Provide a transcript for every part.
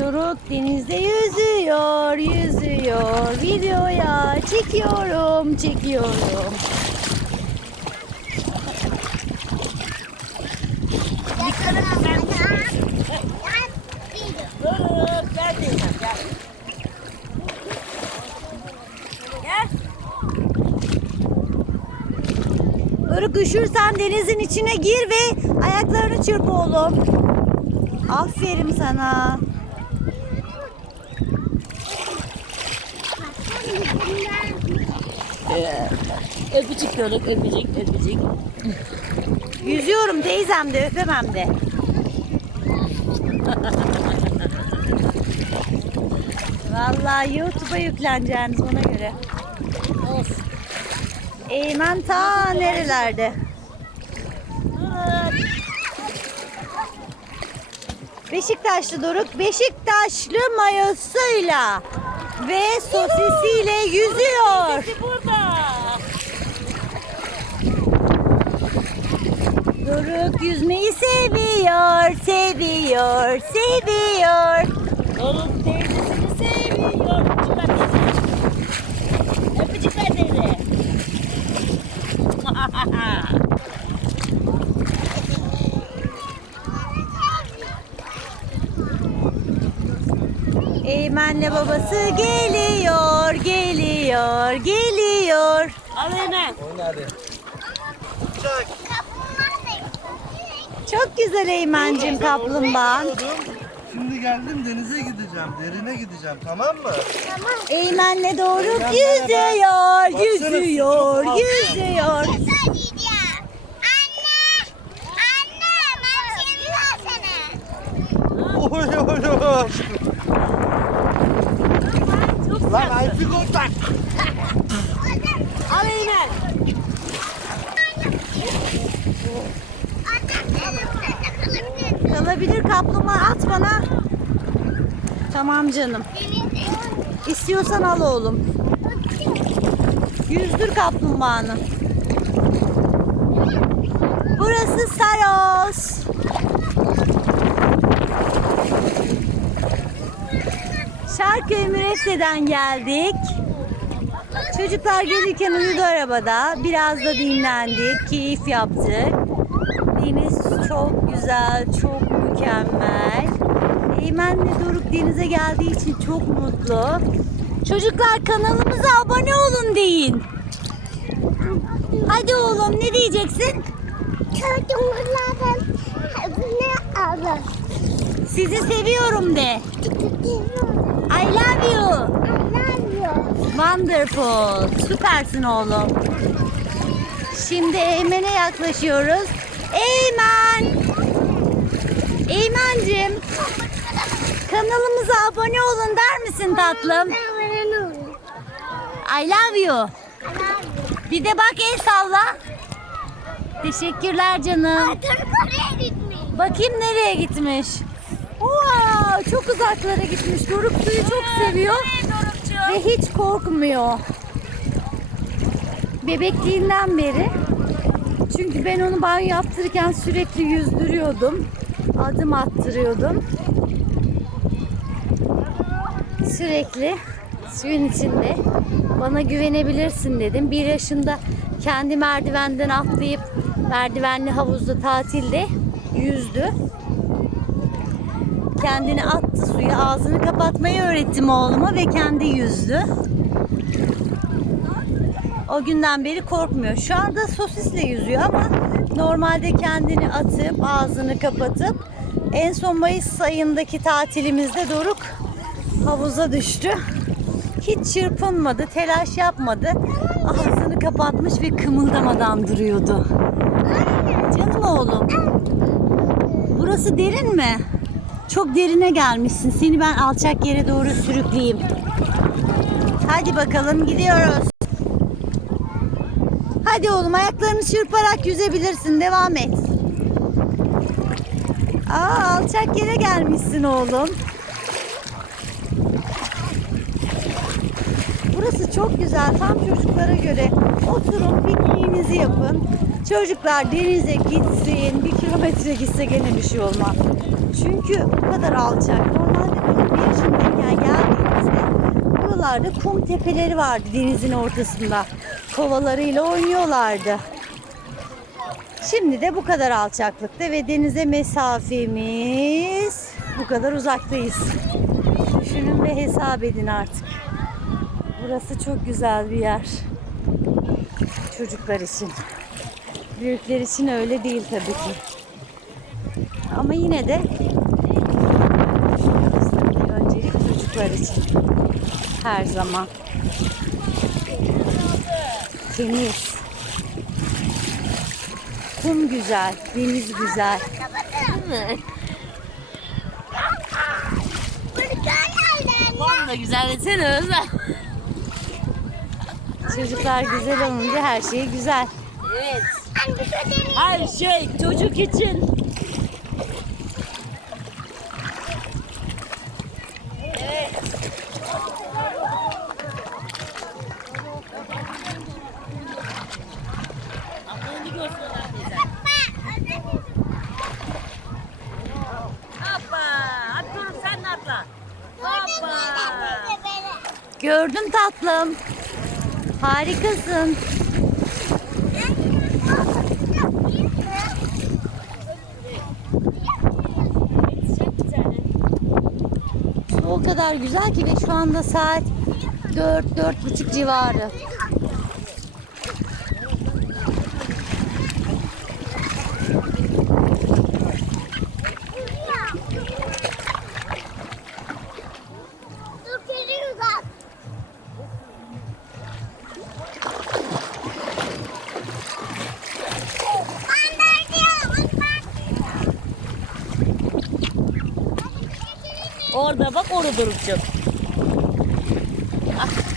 Doruk denizde yüzüyor, yüzüyor. Videoya çekiyorum, çekiyorum. Doruk üşürsen denizin içine gir ve ayaklarını çırp oğlum. Aferin sana. Öpücük Doruk öpücük öpücük. Yüzüyorum teyzem de öpemem de. Vallahi YouTube'a yükleneceğiniz ona göre. Of. Eymen ta nerelerde? Beşiktaşlı Doruk Beşiktaşlı mayosuyla ve sosisiyle yüzüyor. Sesi burada. Doruk yüzmeyi seviyor, seviyor, seviyor. Doruk teyzesini seviyor. Öpücük ver teyze. Öpücük ver teyze. Eymen'le babası geliyor, geliyor, geliyor. Al hemen. Çok güzel Eymen'cim kaplumbağan. Şimdi geldim denize gideceğim, derine gideceğim tamam mı? Eymen'le Doruk yüzüyor, yüzüyor, yüzüyor. Takılabilir. Kalabilir kaplumbağa at bana. Tamam canım. İstiyorsan al oğlum. Yüzdür kaplumbağanı. Burası Saros. Şarköy Müreffe'den geldik. Çocuklar gelirken uyudu arabada. Biraz da dinlendik, keyif yaptık. Deniz çok güzel, çok mükemmel. Eymen'le Doruk denize geldiği için çok mutlu. Çocuklar kanalımıza abone olun deyin. Hadi oğlum ne diyeceksin? Çocuklardan ne alır? Sizi seviyorum de. I love you. Wonderful. Süpersin oğlum. Şimdi Eymen'e yaklaşıyoruz. Eymen. Eymen'cim. Kanalımıza abone olun der misin tatlım? I love you. Bir de bak el salla. Teşekkürler canım. Bakayım nereye gitmiş. Wow, çok uzaklara gitmiş. Doruk suyu çok seviyor ve hiç korkmuyor. Bebekliğinden beri. Çünkü ben onu banyo yaptırırken sürekli yüzdürüyordum. Adım attırıyordum. Sürekli suyun içinde. Bana güvenebilirsin dedim. Bir yaşında kendi merdivenden atlayıp merdivenli havuzda tatilde yüzdü. Kendini attı suya. Ağzını kapatmayı öğrettim oğluma ve kendi yüzdü. O günden beri korkmuyor. Şu anda sosisle yüzüyor ama normalde kendini atıp ağzını kapatıp en son Mayıs ayındaki tatilimizde Doruk havuza düştü. Hiç çırpınmadı, telaş yapmadı. Ağzını kapatmış ve kımıldamadan duruyordu. Canım oğlum. Burası derin mi? Çok derine gelmişsin. Seni ben alçak yere doğru sürükleyeyim. Hadi bakalım gidiyoruz. Hadi oğlum ayaklarını çırparak yüzebilirsin. Devam et. Aa alçak yere gelmişsin oğlum. Burası çok güzel. Tam çocuklara göre. Oturun pikniğinizi yapın. Çocuklar denize gitsin. Bir kilometre gitse gene bir şey olmaz. Çünkü bu kadar alçak. Normalde bir yaşındayken geldiğimizde buralarda kum tepeleri vardı denizin ortasında. Kovalarıyla oynuyorlardı. Şimdi de bu kadar alçaklıkta ve denize mesafemiz bu kadar uzaktayız. Düşünün ve hesap edin artık. Burası çok güzel bir yer. Çocuklar için. Büyükler için öyle değil tabii ki. Ama yine de öncelik çocuklar için. Her zaman. Temiz. Kum güzel, deniz güzel. Form da güzel desene Özlem. Çocuklar güzel olunca her şey güzel. Evet. Her şey çocuk için. Hoppa. Gördüm tatlım. Harikasın. Kadar güzel ki ve şu anda saat 4 buçuk civarı. Orada bak orada duracak. Çok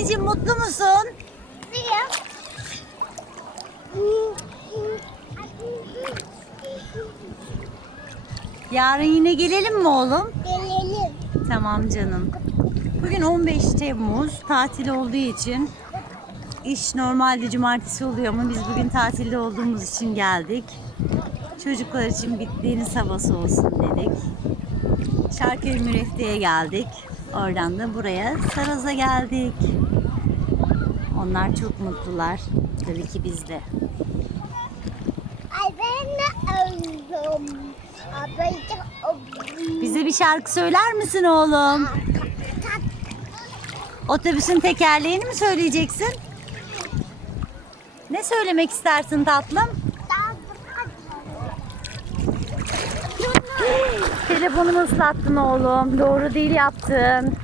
Anneciğim mutlu musun? Niye? Yarın yine gelelim mi oğlum? Gelelim. Tamam canım. Bugün 15 Temmuz tatil olduğu için iş normalde cumartesi oluyor ama biz bugün tatilde olduğumuz için geldik. Çocuklar için bir deniz havası olsun dedik. Şarköy Mürefte'ye geldik. Oradan da buraya Saroz'a geldik. Onlar çok mutlular. Tabii ki biz de. Bize bir şarkı söyler misin oğlum? Otobüsün tekerleğini mi söyleyeceksin? Ne söylemek istersin tatlım? Telefonumu ıslattın oğlum. Doğru değil yaptın.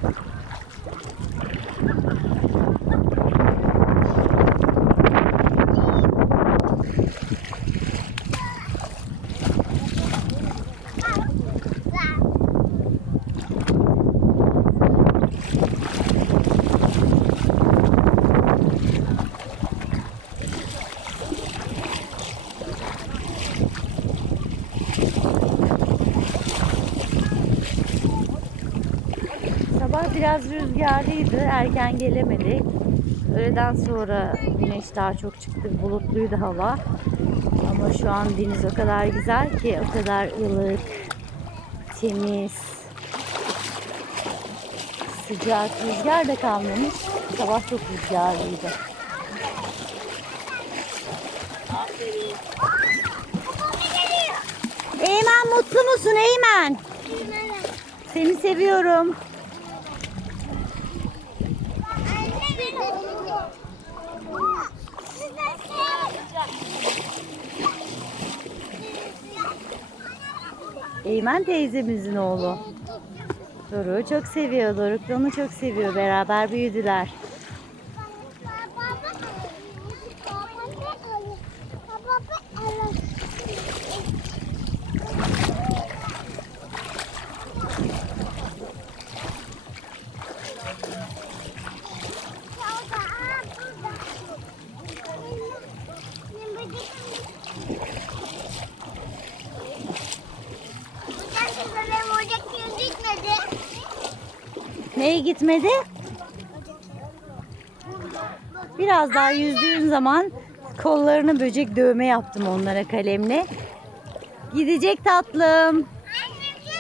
Sabah biraz rüzgarlıydı. Erken gelemedik. Öğleden sonra güneş daha çok çıktı. Bulutluydu hava. Ama şu an deniz o kadar güzel ki o kadar ılık, temiz, sıcak, rüzgar da kalmamış. Sabah çok rüzgarlıydı. Eymen mutlu musun Eymen? Seni seviyorum. Eymen teyzemizin oğlu. Doruk'u çok seviyor. Doruk da onu çok seviyor. Beraber büyüdüler. Neye gitmedi? Biraz daha yüzdüğün zaman kollarını böcek dövme yaptım onlara kalemle. Gidecek tatlım. Anne bir